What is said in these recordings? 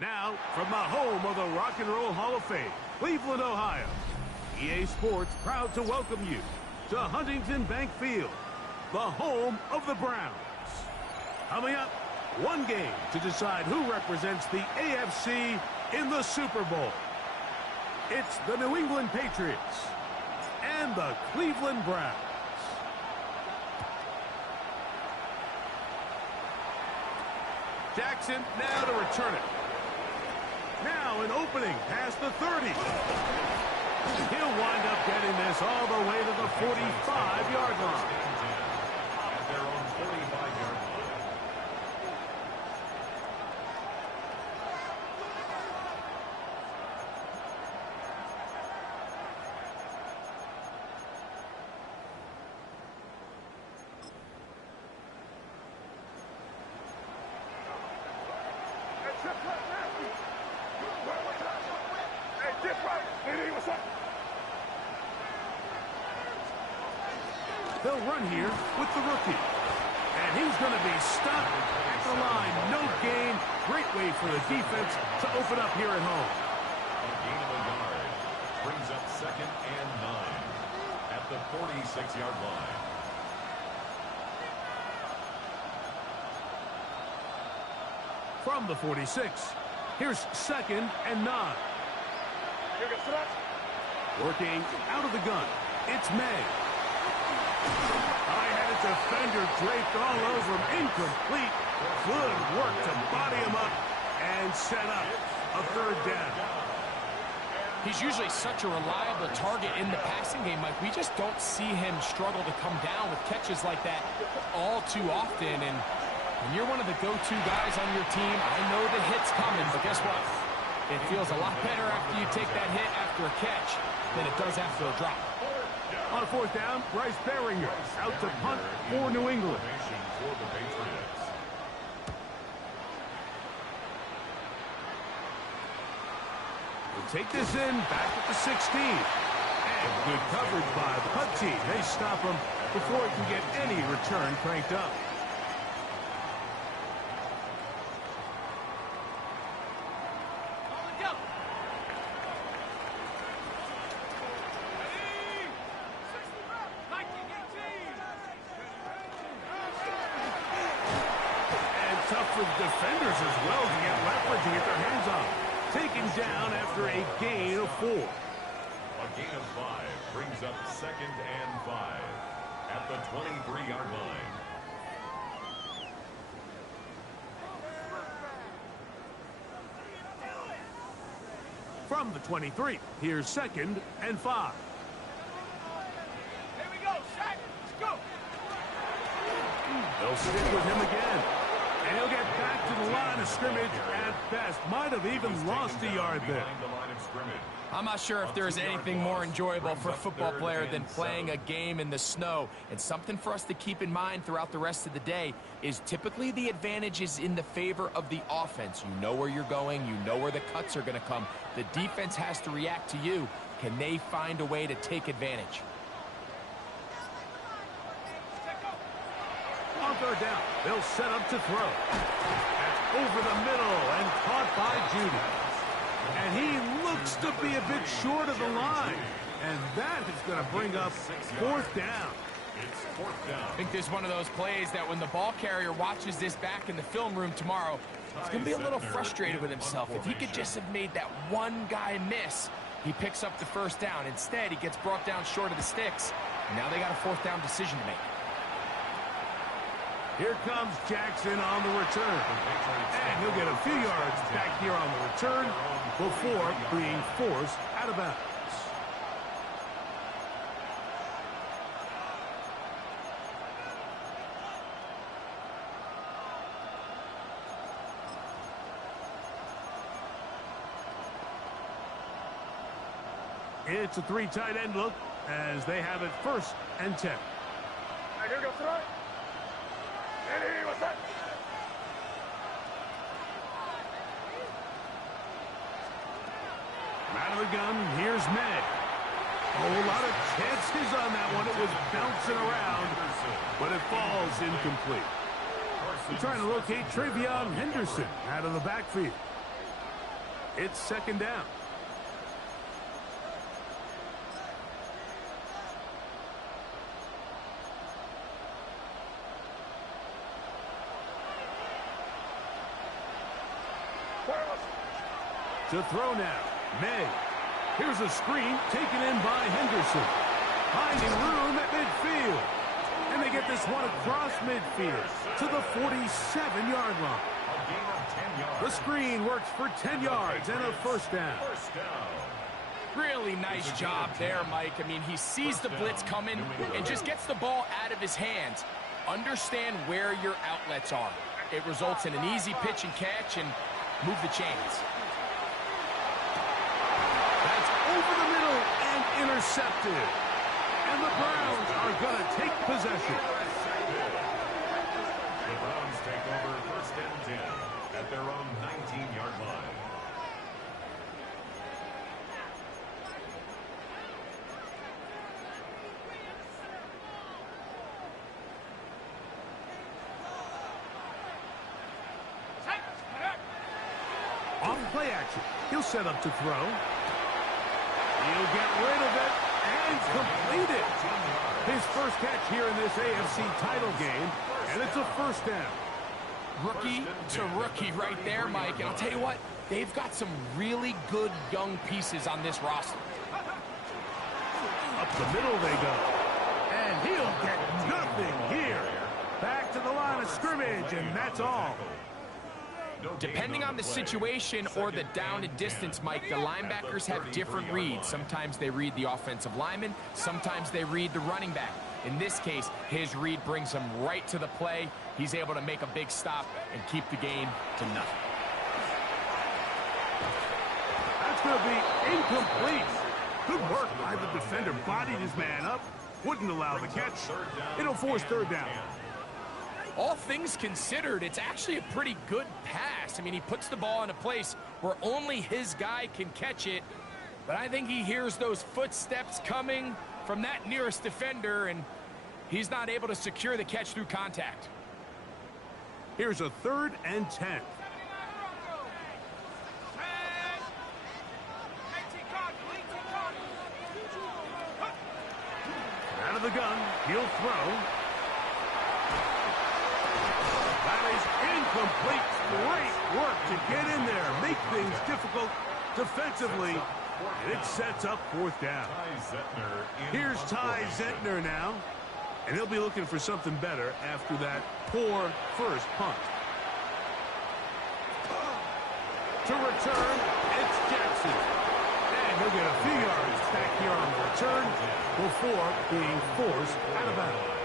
Now, from the home of the Rock and Roll Hall of Fame, Cleveland, Ohio, EA Sports proud to welcome you to Huntington Bank Field, the home of the Browns. Coming up, one game to decide who represents the AFC in the Super Bowl. It's the New England Patriots and the Cleveland Browns. Jackson now to return it. Now an opening past the 30. He'll wind up getting this all the way to the 45-yard line. At their own 45-yard line. They'll run here with the rookie. And he's going to be stopped at the line. No gain. Great way for the defense to open up here at home. A gain of a yard. Brings up 2nd and 9 at the 46-yard line. From the 46, here's 2nd and 9. Working out of the gun, it's May. I-headed defender draped all over him. Incomplete. Good work to body him up and set up a 3rd down. He's usually such a reliable target in the passing game, Mike. We just don't see him struggle to come down with catches like that all too often. And when you're one of the go-to guys on your team, I know the hit's coming, but guess what? It feels a lot better after you take that hit after a catch than it does after a drop. On 4th down, Bryce Behringer out to punt for New England. We'll take this in back at the 16. And good coverage by the punt team. They stop him before he can get any return cranked up. Defenders as well to get leverage and get their hands on. Taken down after a gain of 4. A gain of 5 brings up 2nd and 5 at the 23-yard line. From the 23, here's 2nd and 5. Here we go, Shaq. Let's go. They'll stick with him again. And he'll get back to the line of scrimmage at best. Might have even lost a yard there. I'm not sure if there's anything more enjoyable for a football player than playing a game in the snow. And something for us to keep in mind throughout the rest of the day is typically the advantage is in the favor of the offense. You know where you're going. You know where the cuts are going to come. The defense has to react to you. Can they find a way to take advantage? On 3rd down, they'll set up to throw. That's over the middle and caught by Judy. And he looks to be a bit short of the line. And that is going to bring up 4th down. It's 4th down. I think this is one of those plays that when the ball carrier watches this back in the film room tomorrow, he's going to be a little frustrated with himself. If he could just have made that one guy miss, he picks up the 1st down. Instead, he gets brought down short of the sticks. And now they got a 4th down decision to make. Here comes Jackson on the return. And he'll get a few yards back here on the return before being forced out of bounds. It's a 3 tight end look as they have it 1st and 10. Here goes right. Hey, what's that? Out of the gun, here's May. A whole lot of chances on that one. It was bouncing around, but it falls incomplete. We're trying to locate Travion Henderson out of the backfield. It's second down. To throw now, May. Here's a screen taken in by Henderson. Finding room at midfield. And they get this one across midfield to the 47-yard line. The screen works for 10 yards and a first down. Really nice job there, Mike. I mean, he sees the blitz coming and just gets the ball out of his hands. Understand where your outlets are. It results in an easy pitch and catch and move the chains. That's over the middle and intercepted. And the Browns are going to take possession. The Browns take over first and 10 at their own 19-yard line. Off play action. He'll set up to throw. He'll get rid of it and complete it. His first catch here in this AFC title game, and it's a first down. Rookie to rookie right there, Mike. And I'll tell you what, they've got some really good young pieces on this roster. Up the middle they go. And he'll get nothing here. Back to the line of scrimmage, and that's all. Depending on the situation or the down and distance, Mike, the linebackers have different reads. Sometimes they read the offensive lineman. Sometimes they read the running back. In this case, his read brings him right to the play. He's able to make a big stop and keep the game to nothing. That's going to be incomplete. Good work by the defender. Bodied his man up. Wouldn't allow the catch. It'll force third down. All things considered, it's actually a pretty good pass. I mean, he puts the ball in a place where only his guy can catch it. But I think he hears those footsteps coming from that nearest defender, and he's not able to secure the catch through contact. Here's a 3rd and 10. Out of the gun, he'll throw. That is incomplete. Great work to get in there, make things difficult defensively, and it sets up 4th down. Here's Ty Zentner now, and he'll be looking for something better after that poor first punt. To return, it's Jackson. And he'll get a few yards back here on the return before being forced out of bounds.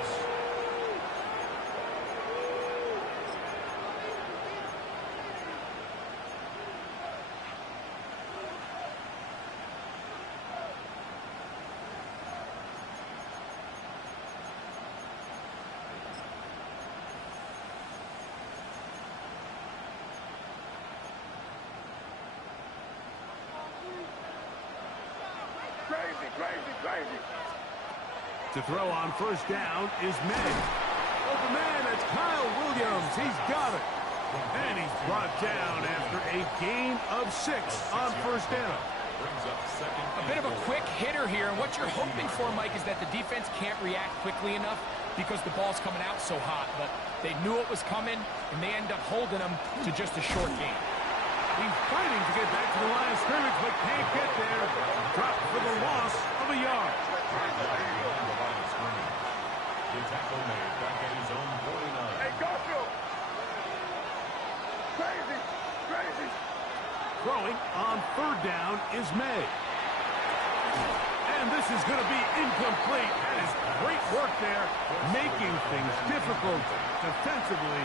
Crazy. To throw on first down is May. Open man, it's Kyle Williams. He's got it. And he's brought down after a gain of 6 on first down. A bit of a quick hitter here, and what you're hoping for, Mike, is that the defense can't react quickly enough because the ball's coming out so hot. But they knew it was coming, and they end up holding them to just a short gain. He's fighting to get back to the line of scrimmage, but can't get there. Dropped for the loss of a yard. The tackle made back at his own 49. Hey, Garfield! Crazy! Throwing on 3rd down is May. And this is going to be incomplete. That is great work there, making things difficult defensively.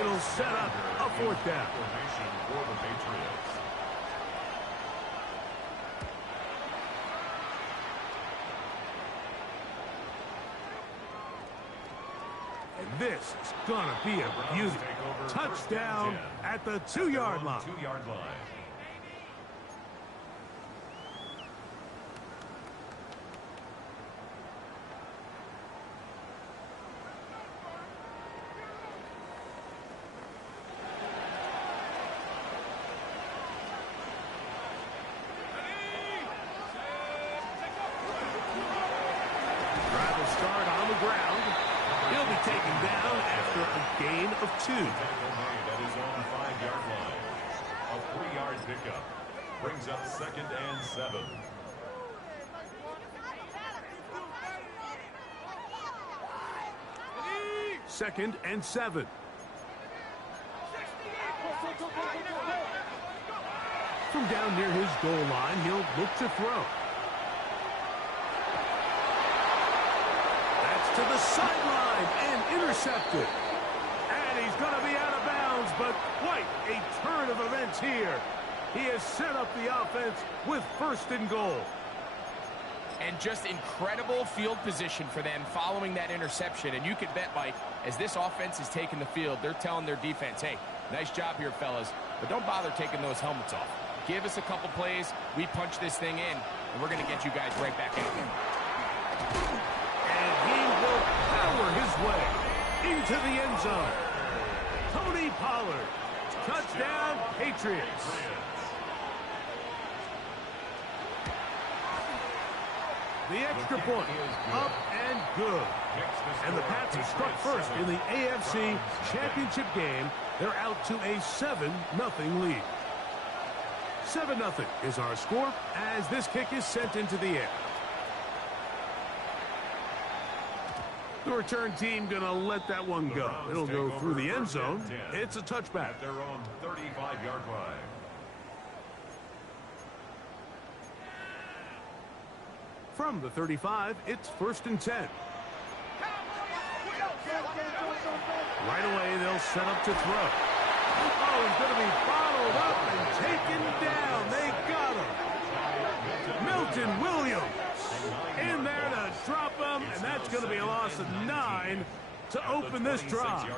It'll set up a 4th down. For the Patriots. And this is going to be a beauty. Touchdown at the 2-yard line. 2-yard line. ground. He'll be taken down after a gain of 2. Tackle made at his own 5-yard line. A 3-yard pickup brings up 2nd and 7. Second and 7. From down near his goal line, he'll look to throw. That's to the sideline and intercepted. And he's going to be out of bounds, but quite a turn of events here. He has set up the offense with 1st and goal. And just incredible field position for them following that interception. And you can bet, Mike, as this offense is taking the field, they're telling their defense, hey, nice job here, fellas, but don't bother taking those helmets off. Give us a couple plays, we punch this thing in, and we're going to get you guys right back in again. And he will power his way into the end zone. Tony Pollard, touchdown, Patriots. The extra point, up and good. And the Pats have struck first in the AFC Championship game. They're out to a 7-0 lead. 7-0 is our score as this kick is sent into the air. The return team going to let that one go. It'll go through the end zone. It's a touchback. At their own 35-yard line. From the 35, it's 1st and 10. Right away, they'll set up to throw. Oh, he's going to be followed up and taken down. They got him. Milton Williams in there to drop him, and that's going to be a loss of 9 to open this drive.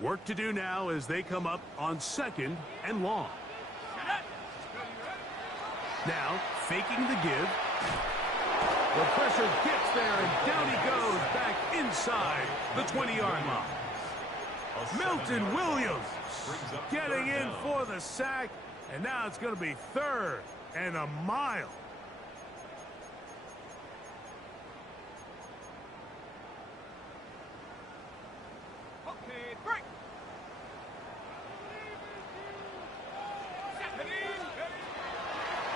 Work to do now as they come up on 2nd and long. Now, faking the give. The pressure gets there, and down he goes back inside the 20-yard line. Milton Williams getting in for the sack, and now it's going to be 3rd and a mile.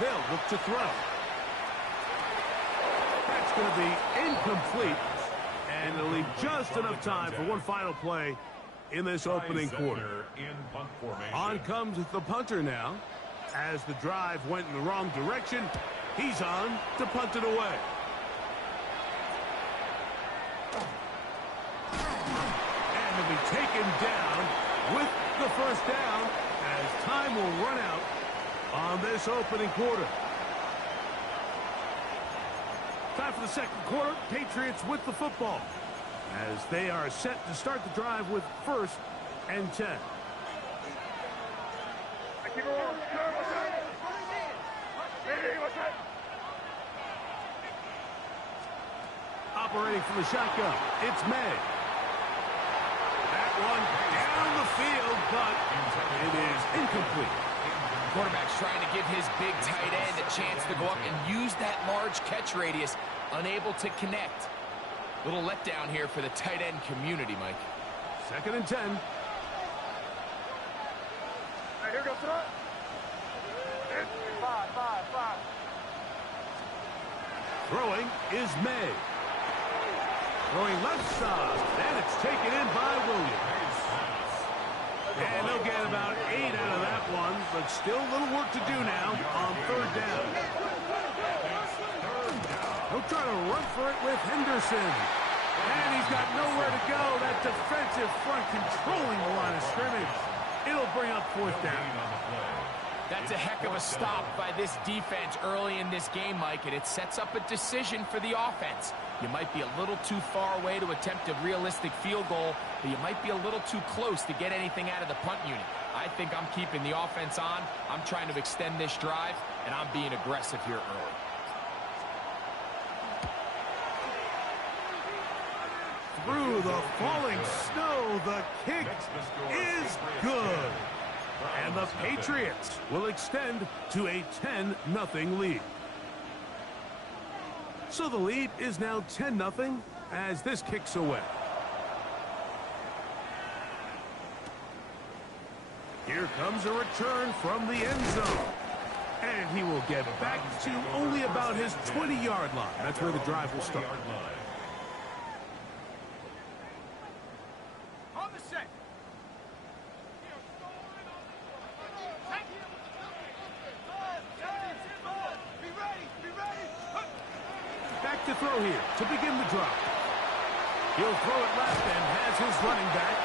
They'll look to throw. That's going to be incomplete, and it'll leave just enough time for one final play in this opening quarter. On comes the punter now. As the drive went in the wrong direction, he's on to punt it away. And to be taken down with the 1st down as time will run out on this opening quarter. Time for the 2nd quarter. Patriots with the football as they are set to start the drive with 1st and 10. Operating from the shotgun, it's May. That one down the field, but it is incomplete. Quarterback's trying to give his big tight end a chance to go up and use that large catch radius, unable to connect. Little letdown here for the tight end community, Mike. 2nd and 10. Here goes front. 5. Throwing is May. Throwing left side, and it's taken in by Williams. And they'll get about 8 out of that one, but still a little work to do now on 3rd down. He'll try to run for it with Henderson. And he's got nowhere to go. That defensive front controlling the line of scrimmage. It'll bring up 4th down. That's a heck of a stop by this defense early in this game, Mike, and it sets up a decision for the offense. You might be a little too far away to attempt a realistic field goal, but you might be a little too close to get anything out of the punt unit. I think I'm keeping the offense on. I'm trying to extend this drive, and I'm being aggressive here early. through the falling snow. The kick is good. And the Patriots will extend to a 10-0 lead. So the lead is now 10-0 as this kicks away. Here comes a return from the end zone. And he will get back to only about his 20-yard line. That's where the drive will start. On the set. Be ready, be ready. Back to throw here to begin the drive. He'll throw it left and has his running back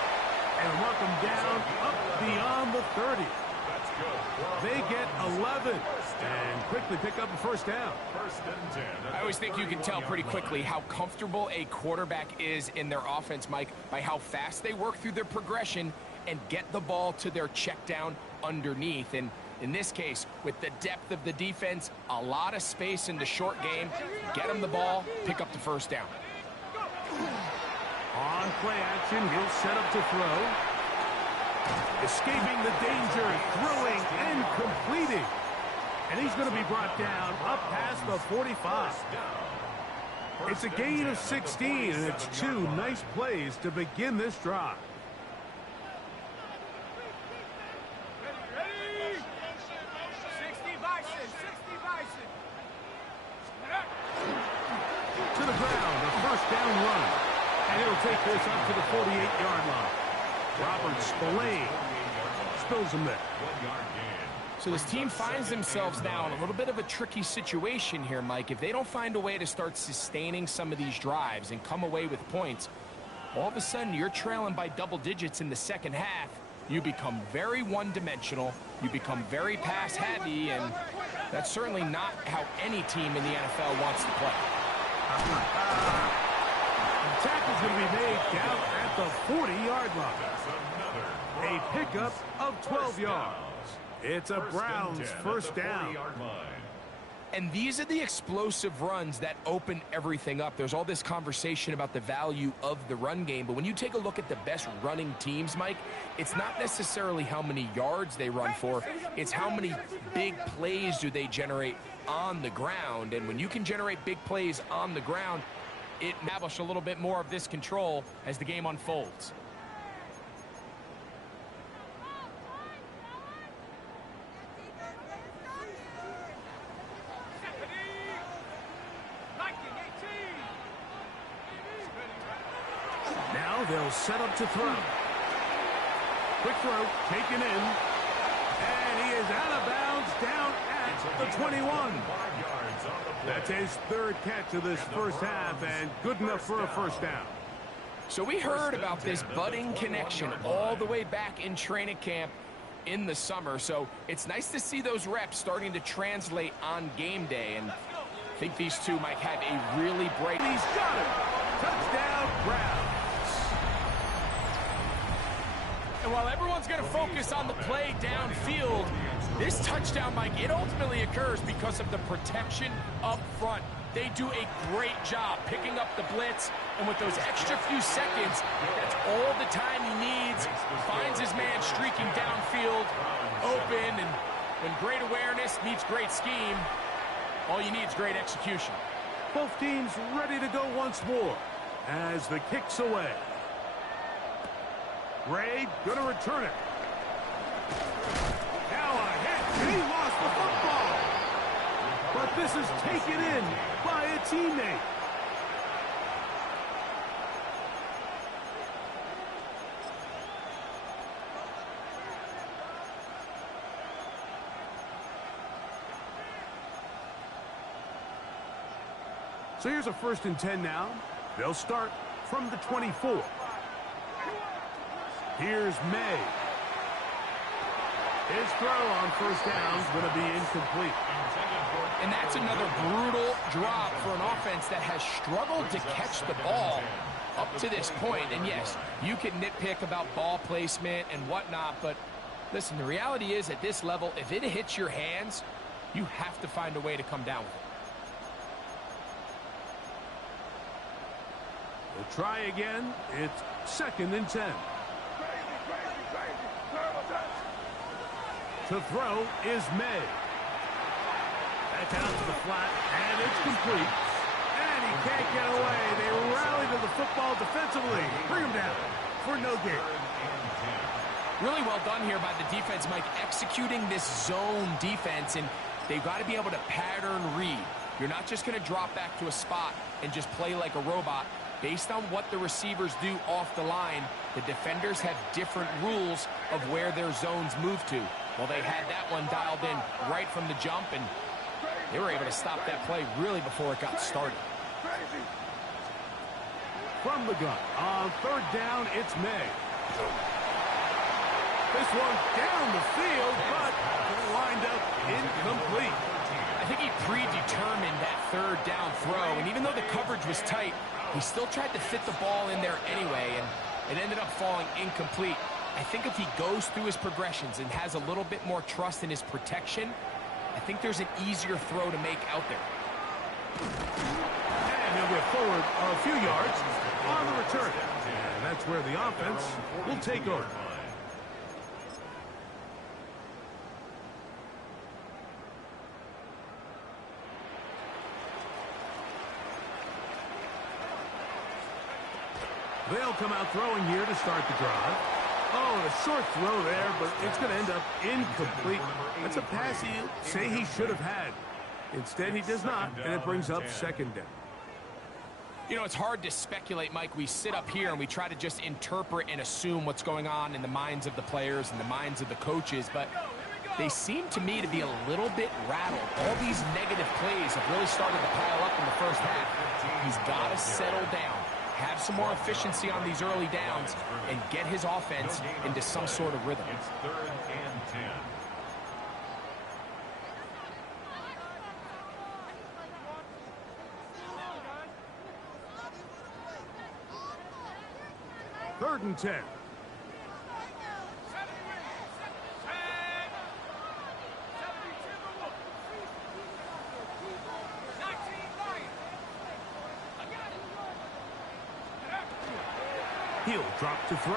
and mark him down up beyond the 30. They get 11 and quickly pick up a first down. I always think you can tell pretty quickly how comfortable a quarterback is in their offense, Mike, by how fast they work through their progression and get the ball to their check down underneath. And in this case, with the depth of the defense, a lot of space in the short game, get them the ball, pick up the first down. On play action, he'll set up to throw. Escaping the danger, throwing and completing. And he's going to be brought down up past the 45. It's a gain of 16, and it's two nice plays to begin this drive. Ready? 60 Bison, 60 Bison. To the ground, a first down run. And he'll take this up to the 48-yard line. Robert Spillane spills him there. So this team finds themselves now in a little bit of a tricky situation here, Mike. If they don't find a way to start sustaining some of these drives and come away with points, all of a sudden you're trailing by double digits in the second half. You become very one-dimensional. You become very pass-heavy, and that's certainly not how any team in the NFL wants to play. The tackle's going to be made down at the 40-yard line. A pickup of 12 yards. It's a Browns first down. And these are the explosive runs that open everything up. There's all this conversation about the value of the run game, but when you take a look at the best running teams, Mike, it's not necessarily how many yards they run for. It's how many big plays do they generate on the ground. And when you can generate big plays on the ground, it establishes a little bit more of this control as the game unfolds. Now they'll set up to throw. Quick throw, taken in. And he is out of bounds down at the 21. That's his third catch of this first half, and good enough for a first down. So we heard about this budding connection all the way back in training camp in the summer. So it's nice to see those reps starting to translate on game day. And I think these two might have a really bright... He's got it! Touchdown, Browns! And while everyone's going to focus on the play downfield, this touchdown, Mike, it ultimately occurs because of the protection up front. They do a great job picking up the blitz, and with those extra few seconds, that's all the time he needs. Finds his man streaking downfield, open, and when great awareness meets great scheme, all you need is great execution. Both teams ready to go once more as the kick's away. Ray gonna return it. Now a hit, and he lost the football. But this is taken in by a teammate. So here's a 1st and 10 now. They'll start from the 24. Here's May. His throw on first down is going to be incomplete. And that's another brutal drop for an offense that has struggled to catch the ball up to this point. And yes, you can nitpick about ball placement and whatnot, but listen, the reality is at this level, if it hits your hands, you have to find a way to come down with it. We'll try again. It's 2nd and 10. To throw is May. That's out to the flat, and it's complete. And he can't get away. They rally to the football defensively. Bring him down for no gain. Really well done here by the defense, Mike, executing this zone defense, and they've got to be able to pattern read. You're not just going to drop back to a spot and just play like a robot. Based on what the receivers do off the line, the defenders have different rules of where their zones move to. Well, they had that one dialed in right from the jump, and they were able to stop that play really before it got started. From the gun, on 3rd down, it's May. This one down the field, but lined up incomplete. I think he predetermined that 3rd down throw, and even though the coverage was tight, he still tried to fit the ball in there anyway, and it ended up falling incomplete. I think if he goes through his progressions and has a little bit more trust in his protection, I think there's an easier throw to make out there. And he'll get forward a few yards on the return. And that's where the offense will take over. They'll come out throwing here to start the drive. Oh, a short throw there, but it's going to end up incomplete. That's a pass he'll say he should have had. Instead, he does not, and it brings up 2nd down. You know, it's hard to speculate, Mike. We sit up here and we try to just interpret and assume what's going on in the minds of the players and the minds of the coaches, but they seem to me to be a little bit rattled. All these negative plays have really started to pile up in the first half. He's got to settle down, have some more efficiency on these early downs, and get his offense into some sort of rhythm. It's 3rd and 10. Third and 10. He'll drop to throw.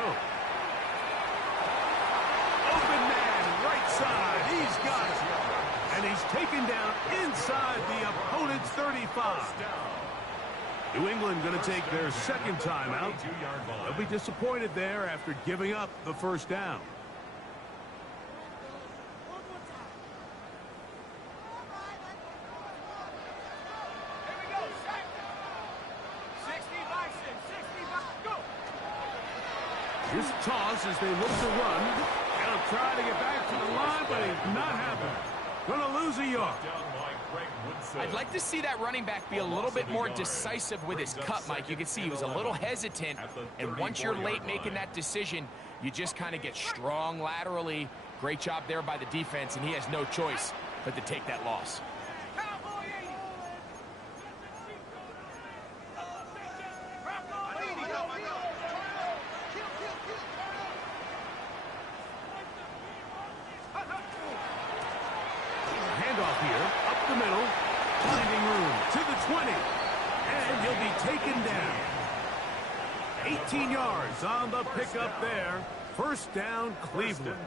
Open man, right side. He's got it. And he's taken down inside the opponent's 35. New England going to take their 2nd timeout. They'll be disappointed there after giving up the 1st down. Here's a toss as they look to run. They'll try to get back to the line, but it's not happening. Gonna lose a yard. I'd like to see that running back be a little bit more decisive with his cut, Mike. You can see he was a little hesitant, and once you're late making that decision, you just kind of get strong laterally. Great job there by the defense, and he has no choice but to take that loss. Handoff here, up the middle, finding room to the 20, and he'll be taken down. 18 yards on the pickup there. 1st down, Cleveland.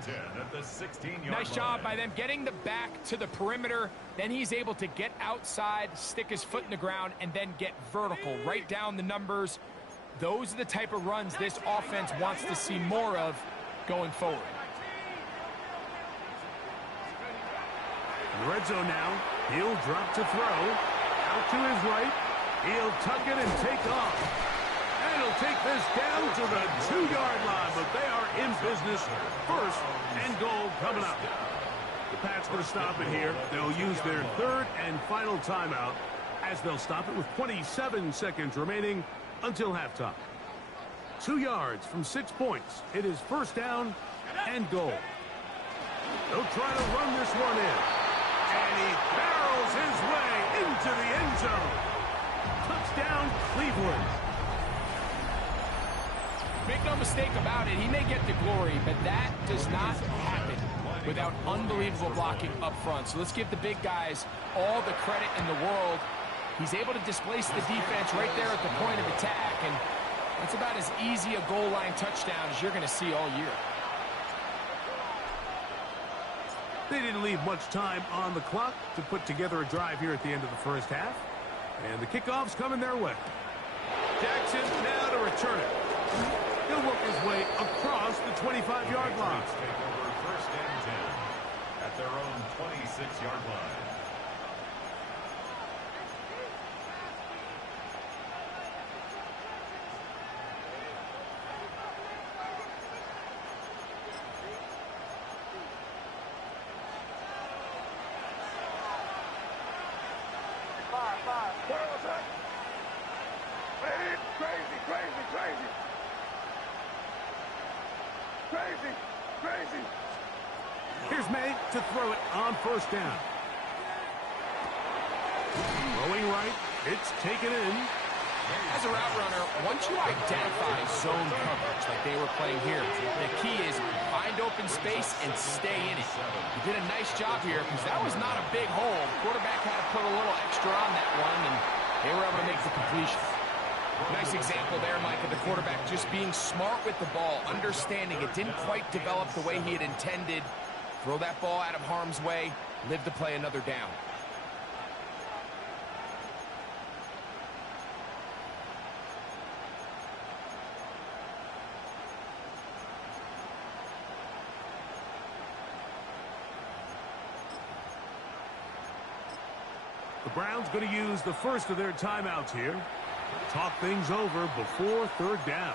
Nice job by them getting the back to the perimeter. Then he's able to get outside, stick his foot in the ground, and then get vertical, right down the numbers. Those are the type of runs this offense wants to see more of going forward. In the red zone now, he'll drop to throw. Out to his right. He'll tuck it and take off. And he'll take this down to the 2-yard line, but they are in business. 1st and goal coming up. The Pats going to stop it here. They'll use their 3rd and final timeout as they'll stop it with 27 seconds remaining until halftime. 2 yards from 6 points. It is 1st down and goal. They'll try to run this one in. And he barrels his way into the end zone. Touchdown, Cleveland. Make no mistake about it, he may get the glory, but that does not happen without unbelievable blocking up front. So let's give the big guys all the credit in the world. He's able to displace the defense right there at the point of attack, and It's about as easy a goal line touchdown as you're going to see all year. They didn't leave much time on the clock to put together a drive here at the end of the first half. And the kickoff's coming their way. Jackson now to return it. He'll work his way across the 25-yard line. Take over first and 10 at their own 26-yard line. Crazy. Here's May to throw it on first down. Throwing right. It's taken in. As a route runner, once you identify zone coverage like they were playing here, the key is find open space and stay in it. He did a nice job here because that was not a big hole. Quarterback had to put a little extra on that one, and they were able to make the completion. Nice example there, Mike, of the quarterback just being smart with the ball, understanding it didn't quite develop the way he had intended. Throw that ball out of harm's way, live to play another down. The Browns going to use the first of their timeouts here. Talk things over before third down.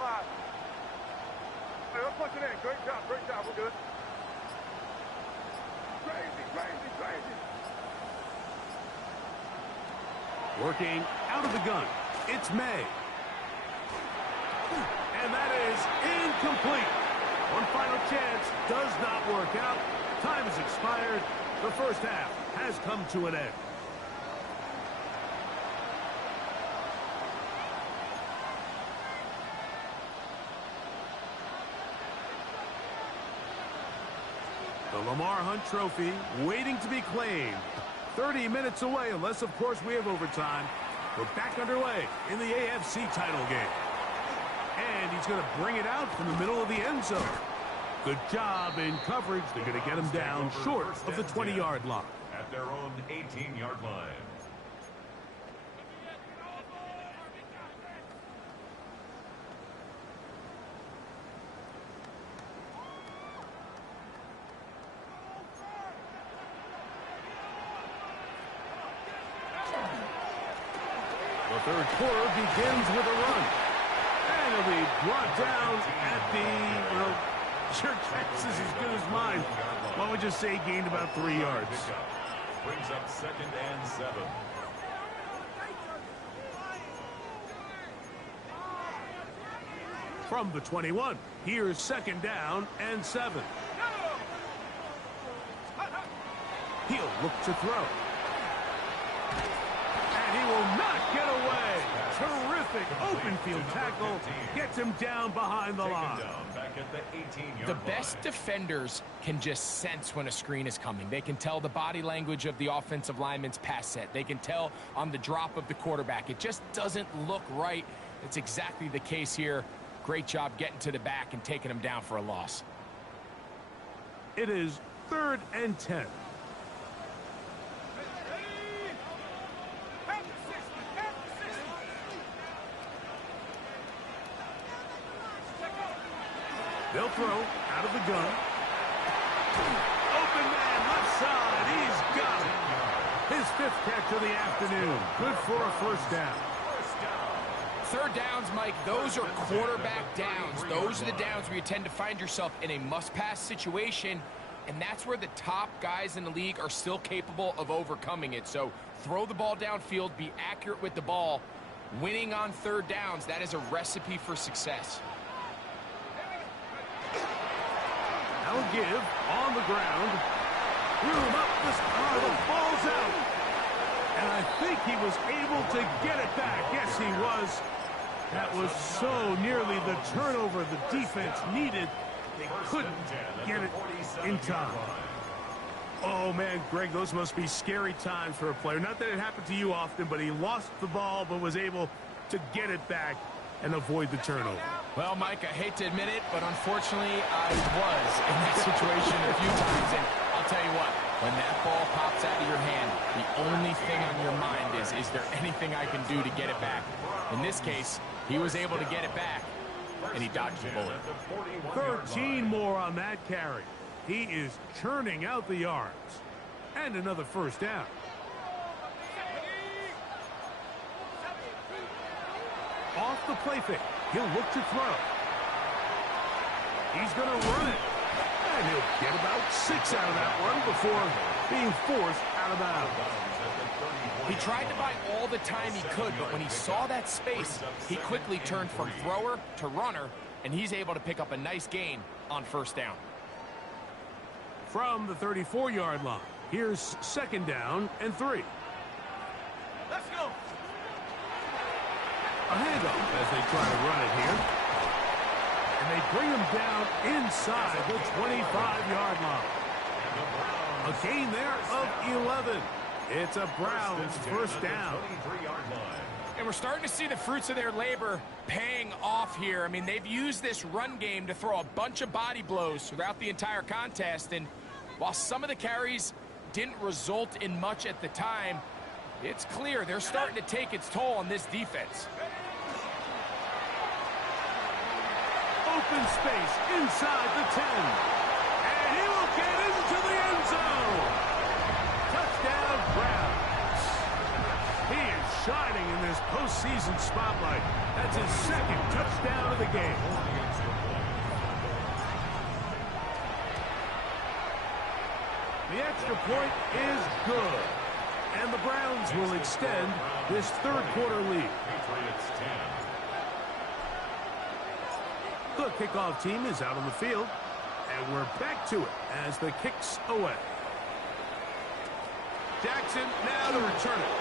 Five. Hey, let's punch it in. Great job. We're good. Crazy. Working out of the gun. It's May. And that is incomplete. One final chance does not work out. Time has expired. The first half has come to an end. The Lamar Hunt Trophy waiting to be claimed. 30 minutes away, unless, of course, we have overtime. We're back underway in the AFC title game. And he's going to bring it out from the middle of the end zone. Good job in coverage. They're going to get him down short of the 20-yard line. At their own 18-yard line. The third quarter begins with a run. And he'll be brought down at the, well, your guess is as good as mine. Why would you say he gained about 3 yards? Brings up 2nd and 7. From the 21, here's 2nd down and 7. He'll look to throw. And he will not get away. Terrific open field tackle. Gets him down behind the line. The best defenders can just sense when a screen is coming. They can tell the body language of the offensive lineman's pass set. They can tell on the drop of the quarterback. It just doesn't look right. It's exactly the case here. Great job getting to the back and taking him down for a loss. It is 3rd and 10. They'll throw out of the gun. Open man, left side. He's got it. His 5th catch of the afternoon. Good for a first down. Third downs, Mike, those are quarterback downs. Those are the downs where you tend to find yourself in a must-pass situation. and that's where the top guys in the league are still capable of overcoming it. So throw the ball downfield, be accurate with the ball. Winning on third downs, that is a recipe for success. Now give on the ground. Threw him up, the ball's out. And I think he was able to get it back. Yes, he was. That was so nearly the turnover the defense needed. They couldn't get it in time. Oh, man, Greg, those must be scary times for a player. Not that it happened to you often, but he lost the ball but was able to get it back and avoid the turnover. Well, Mike, I hate to admit it, but unfortunately, I was in that situation a few times. And I'll tell you what, when that ball pops out of your hand, the only thing on your mind is there anything I can do to get it back? In this case, he was able to get it back, and he dodged the bullet. 13 more on that carry. He is churning out the yards. And another first down. Off the play fake. He'll look to throw. He's going to run it. And he'll get about 6 out of that one before being forced out of bounds. He tried to buy all the time he could, but when he saw that space, he quickly turned from thrower to runner, and he's able to pick up a nice gain on first down. From the 34-yard line, here's second down and 3. Let's go. A handoff as they try to run it here. And they bring him down inside the 25-yard line. A gain there of 11. It's a Browns first down. And we're starting to see the fruits of their labor paying off here. I mean, they've used this run game to throw a bunch of body blows throughout the entire contest. And while some of the carries didn't result in much at the time, it's clear they're starting to take its toll on this defense. Open space inside the 10. And he will get into the end zone. Touchdown, Browns. He is shining in this postseason spotlight. That's his second touchdown of the game. The extra point is good. And the Browns will extend this third quarter lead. The kickoff team is out on the field, and we're back to it as the kick's away. Jackson now to return it.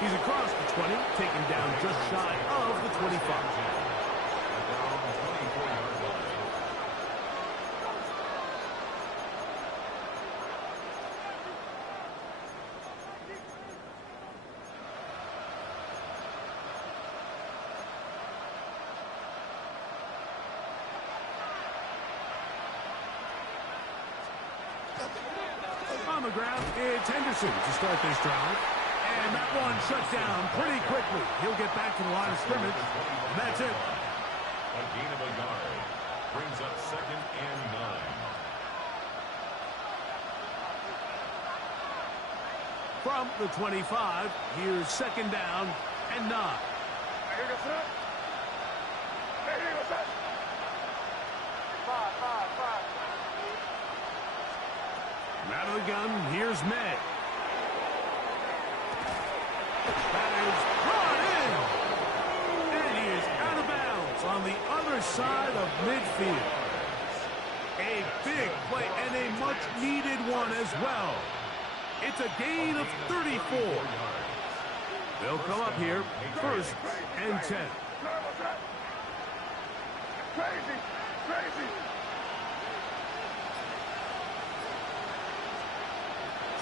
He's across the 20, taken down just shy of the 25. On the ground, it's Henderson to start this drive. And that one shut down pretty quickly. He'll get back to the line of scrimmage. And that's it. A gain of a yard brings up second and 9. From the 25, here's second down and 9. Here goes it. Hey, here goes it. 5. Out of the gun, here's May. That is brought in. And he is out of bounds on the other side of midfield. A big play and a much-needed one as well. It's a gain of 34. They'll come up here, first and 10. Crazy.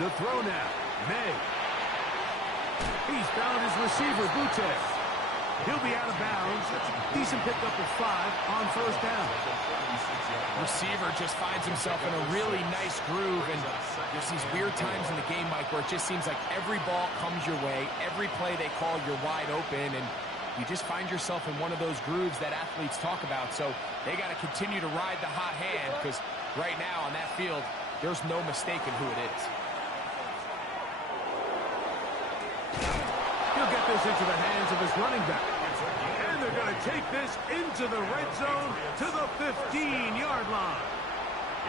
To throw now, May. He's found his receiver, Butte. He'll be out of bounds. Decent pickup of 5 on first down. Receiver just finds himself in a really nice groove, and there's these weird times in the game, Mike, where it just seems like every ball comes your way, every play they call, you're wide open, and you just find yourself in one of those grooves that athletes talk about. So they got to continue to ride the hot hand, because right now on that field, there's no mistaking who it is. He'll get this into the hands of his running back. And they're going to take this into the red zone to the 15-yard line.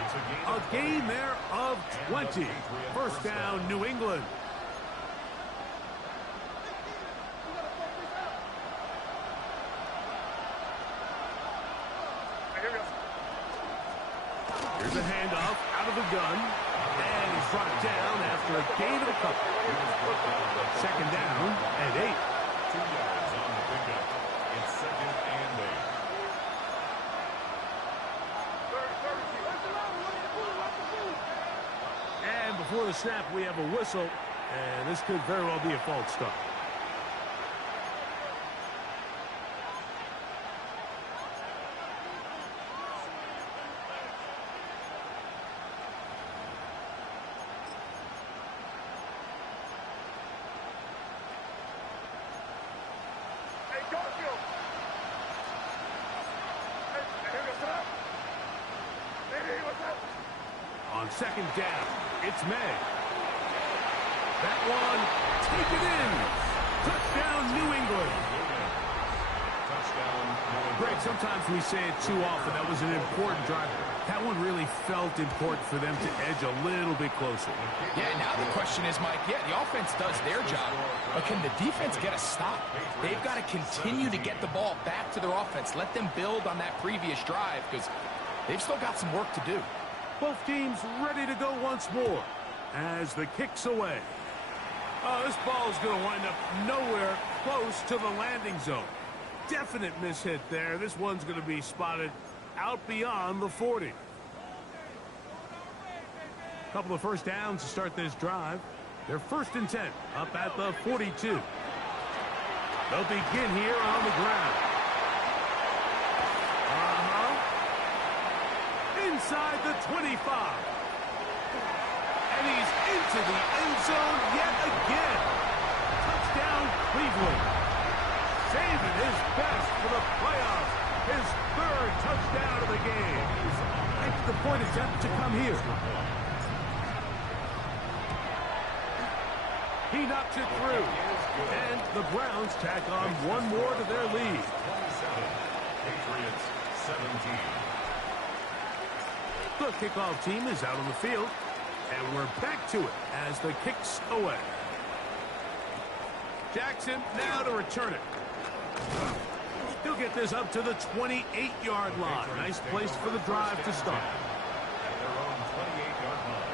A gain there of 20. First down, New England. Here's a handoff out of the gun. And he's brought down after a gain of a couple. Second down and 8. 2 yards on the pickup. It's second and 8. And before the snap, we have a whistle. And this could very well be a false start. On second down, it's May. That one, take it in. Touchdown, New England. Touchdown, New England. Greg, sometimes we say it too often. That was an important drive. That one really felt important for them to edge a little bit closer. Yeah, now the question is, Mike, the offense does their job, but can the defense get a stop? They've got to continue to get the ball back to their offense. Let them build on that previous drive because they've still got some work to do. Both teams ready to go once more as the kick's away. Oh, this ball is going to wind up nowhere close to the landing zone. Definite mishit there. This one's going to be spotted out beyond the 40. Couple of first downs to start this drive. They're 1st and 10 up at the 42. They'll begin here on the ground. Inside the 25. And he's into the end zone yet again. Touchdown, Cleveland. Saving his best for the playoffs. His 3rd touchdown of the game. Extra point attempt to come here. He knocks it through. And the Browns tack on one more to their lead. 27. Patriots 17. The kickoff team is out on the field, and we're back to it as the kick's away. Jackson now to return it. He'll get this up to the 28-yard line. Nice place for the drive to start. At their own 28-yard line.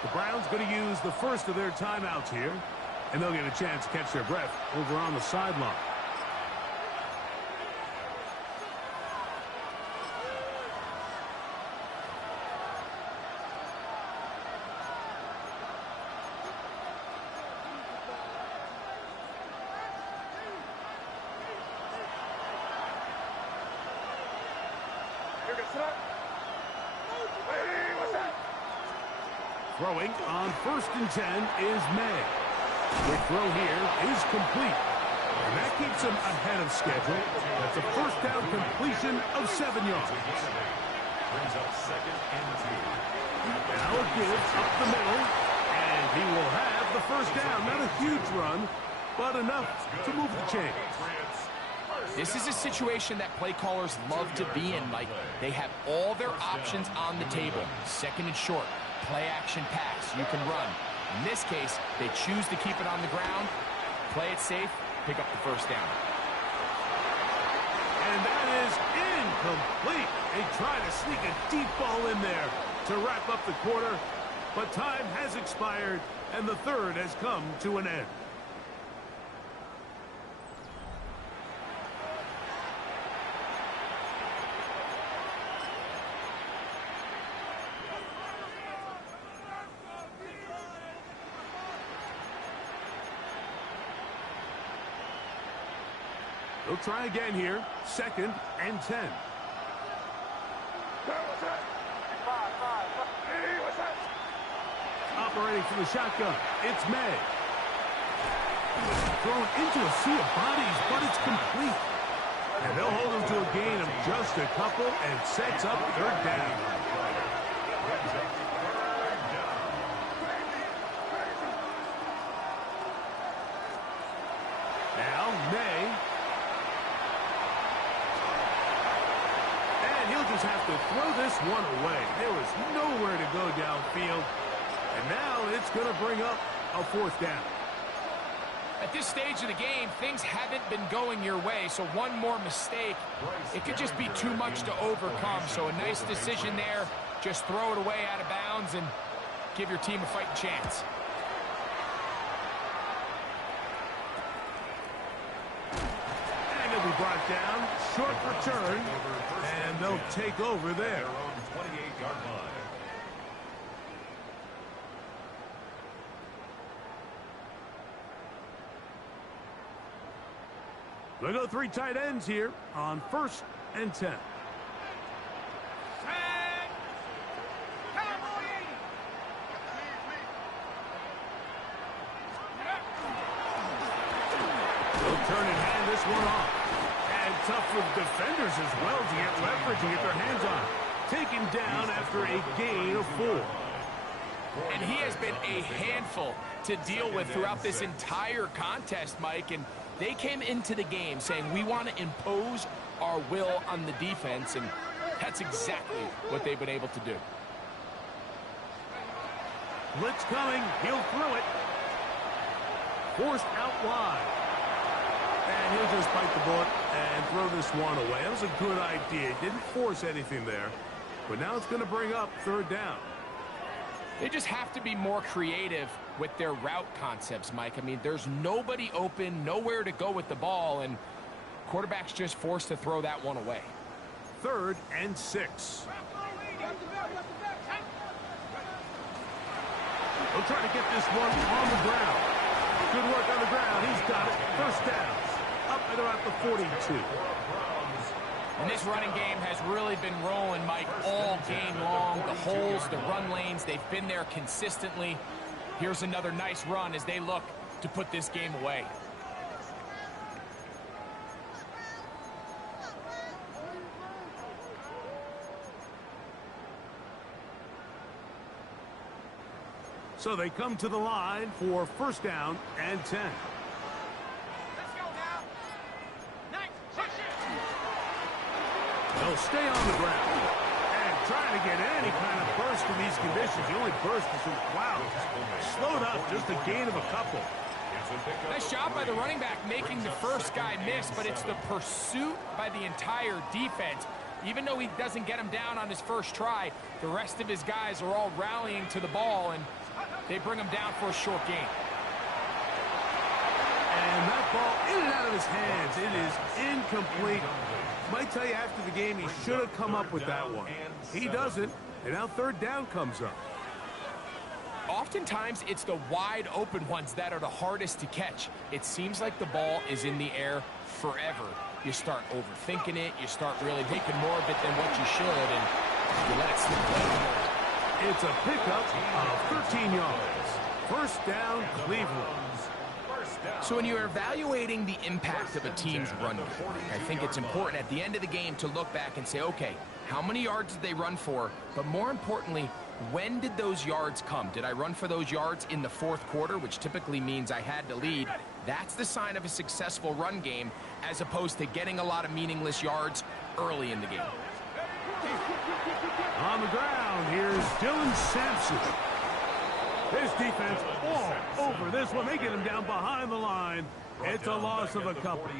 The Browns going to use the first of their timeouts here, and they'll get a chance to catch their breath over on the sideline. Throwing on 1st and 10 is May. The throw here is complete. And that keeps him ahead of schedule. That's a first down completion of 7 yards. Brings up second and 2. Now it gives up the middle. And he will have the first down. Not a huge run, but enough to move the chains. This is a situation that play callers love to be in, Mike. They have all their options on the table. 2nd and short. Play action pass. You can run. In this case, they choose to keep it on the ground, play it safe, pick up the first down. And that is incomplete. They try to sneak a deep ball in there to wrap up the quarter, but time has expired, and the 3rd has come to an end. They'll try again here. 2nd and 10. Operating from the shotgun, it's May. Thrown into a sea of bodies, but it's complete. And they'll hold him to a gain of just a couple and sets up 3rd down. Broncos have to throw this one away. There was nowhere to go downfield. And now it's going to bring up a fourth down. At this stage of the game, things haven't been going your way, so one more mistake, it could just be too much to overcome. So a nice decision there. Just throw it away out of bounds and give your team a fighting chance. And it'll be brought down. Short return. And they'll take over there. 28-yard line. They go three tight ends here on 1st and 10. They'll turn and hand this one off. And tough for the defenders as well to get leverage and get their hands on it. Taken down after a gain of 4. And he has been a handful to deal with throughout this entire contest, Mike. And they came into the game saying, we want to impose our will on the defense, and that's exactly what they've been able to do. Blitz coming. He'll throw it. Forced out wide. And he'll just bite the bullet and throw this one away. That was a good idea. Didn't force anything there. But now it's going to bring up 3rd down. They just have to be more creative with their route concepts, Mike. I mean, there's nobody open, nowhere to go with the ball, and quarterback's just forced to throw that one away. 3rd and 6. They'll try to get this one on the ground. Good work on the ground. He's got it. 1st down. Up and about the 42. And this running game has really been rolling, Mike, all game long. The holes, the run lanes, they've been there consistently. Here's another nice run as they look to put this game away. So they come to the line for 1st down and 10. They'll stay on the ground and trying to get any kind of burst in these conditions. The only burst is from clouds. Slowed up, just a gain of a couple. Nice job by the running back making the first guy miss, but it's the pursuit by the entire defense. Even though he doesn't get him down on his first try, the rest of his guys are all rallying to the ball, and they bring him down for a short gain. And that ball in and out of his hands. It is incomplete. Might tell you after the game he should have come up with that one. He doesn't, and now 3rd down comes up. Oftentimes, it's the wide open ones that are the hardest to catch. It seems like the ball is in the air forever. You start overthinking it. You start really making more of it than what you should, and you let it slip away. It's a pickup of 13 yards. 1st down, Cleveland. So when you're evaluating the impact of a team's run game, I think it's important at the end of the game to look back and say, okay, how many yards did they run for? But more importantly, when did those yards come? Did I run for those yards in the 4th quarter, which typically means I had to lead? That's the sign of a successful run game, as opposed to getting a lot of meaningless yards early in the game. On the ground, here's Dylan Sampson. His defense all over this one. They get him down behind the line. It's a loss of a couple.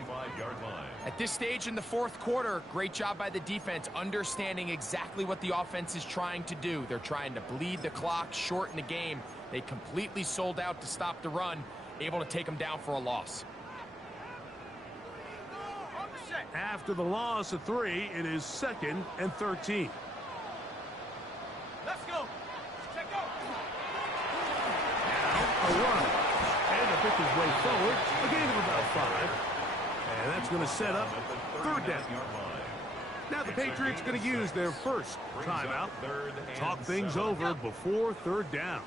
At this stage in the 4th quarter, great job by the defense, understanding exactly what the offense is trying to do. They're trying to bleed the clock, shorten the game. They completely sold out to stop the run, able to take them down for a loss. After the loss of 3, it is 2nd and 13. Let's go. Check go. A run. And to pick his way forward. A gain of about 5. And that's going to set up 3rd down. Now the Patriots going to use their first timeout. Talk things over before 3rd down.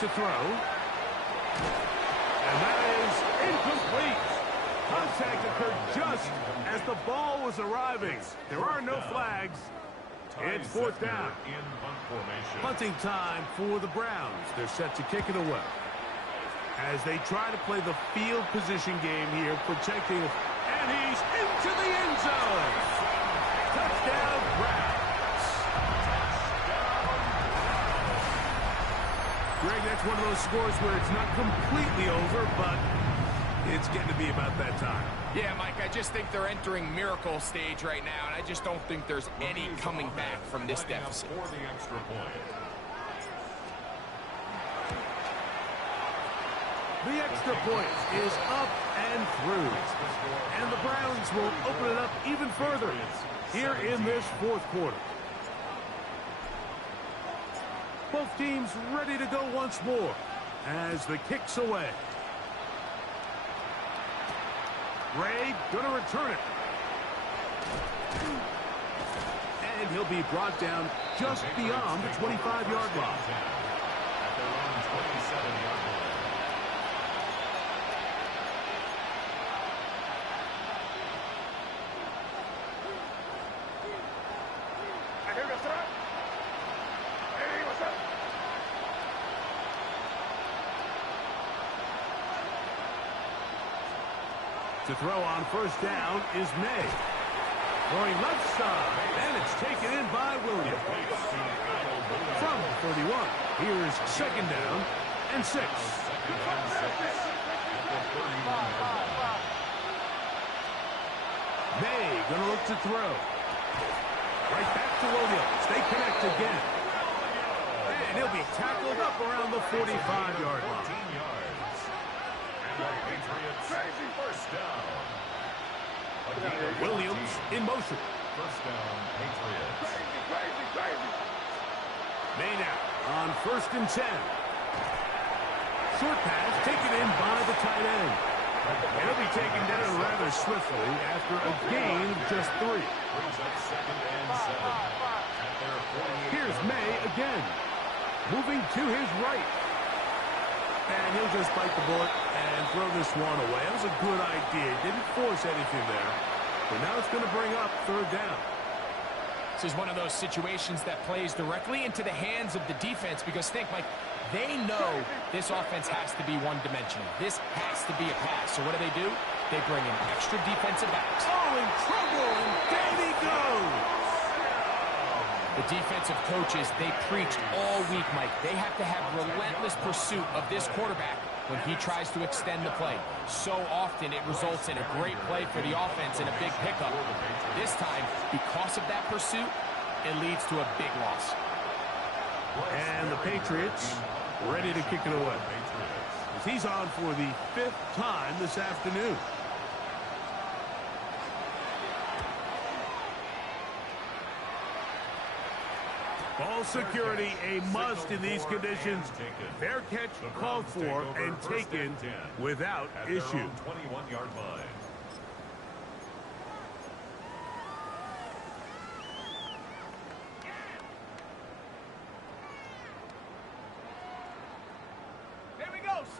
To throw. And that is incomplete. Contact occurred just as the ball was arriving. There are no flags. It's fourth down. In punt formation. Punting time for the Browns. They're set to kick it away. As they try to play the field position game here, protecting, and he's into the end zone. Touchdown, Browns. Greg, that's one of those scores where it's not completely over, but it's getting to be about that time. Yeah, Mike, I just think they're entering miracle stage right now, and I just don't think there's any coming back from this deficit. For the extra point. The extra point is up and through. And the Browns will open it up even further here in this fourth quarter. Both teams ready to go once more as the kick's away. Ray going to return it. And he'll be brought down just beyond the 25-yard line. At their own 27-yard line. To throw on first down is May. Throwing left side, and it's taken in by Williams. From 31, here's second down and 6. May going to look to throw. Right back to Williams. They connect again. And he'll be tackled up around the 45-yard line. First down. Williams in motion. First down, Patriots. May now on first and 10. Short pass taken in by the tight end. And he'll be taken down rather swiftly after a gain of just 3. Brings up second and 7. At their 48. Here's May again. Moving to his right. And he'll just bite the bullet and throw this one away. That was a good idea. Didn't force anything there. But now it's going to bring up third down. This is one of those situations that plays directly into the hands of the defense because think, Mike, they know this offense has to be one-dimensional. This has to be a pass. So what do? They bring in extra defensive backs. Oh, in trouble, and down he goes. The defensive coaches, they preached all week, Mike. They have to have relentless pursuit of this quarterback when he tries to extend the play. So often it results in a great play for the offense and a big pickup. This time, because of that pursuit, it leads to a big loss. And the Patriots ready to kick it away. He's on for the 5th time this afternoon. Ball security a must in these conditions. Fair catch called for and taken without issue. 21-yard line.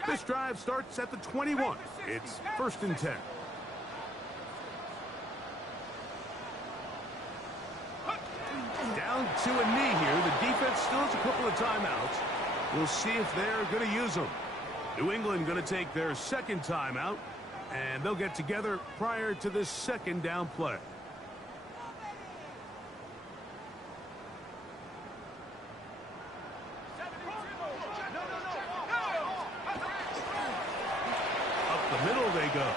This drive starts at the 21. It's first and 10. Down to a knee here. The defense still has a couple of timeouts. We'll see if they're going to use them. New England going to take their second timeout, and they'll get together prior to this second down play. Up the middle they go.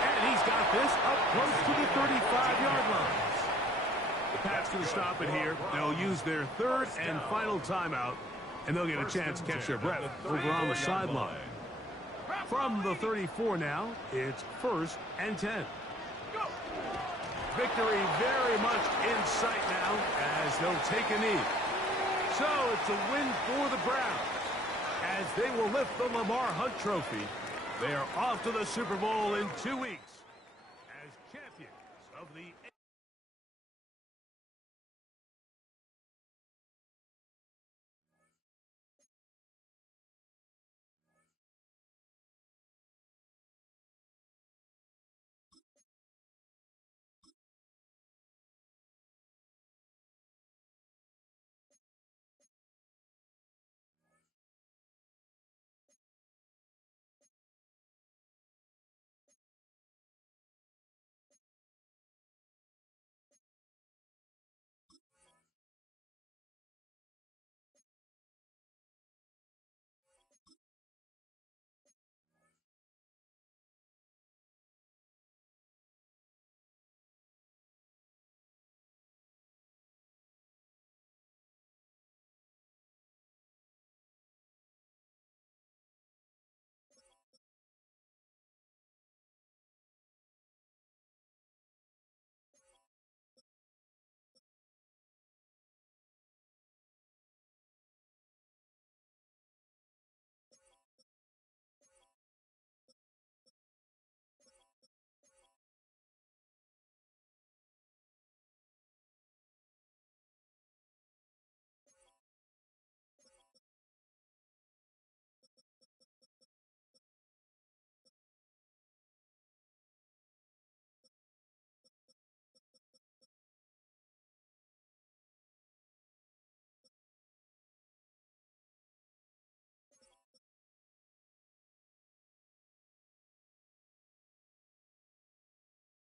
And he's got this up close to the 35-yard line. The Pats going to stop it here. They'll use their third and final timeout, and they'll get a chance to catch their breath over on the sideline. From the 34 now, it's first and 10. Victory very much in sight now as they'll take a knee. So it's a win for the Browns as they will lift the Lamar Hunt Trophy. They are off to the Super Bowl in 2 weeks.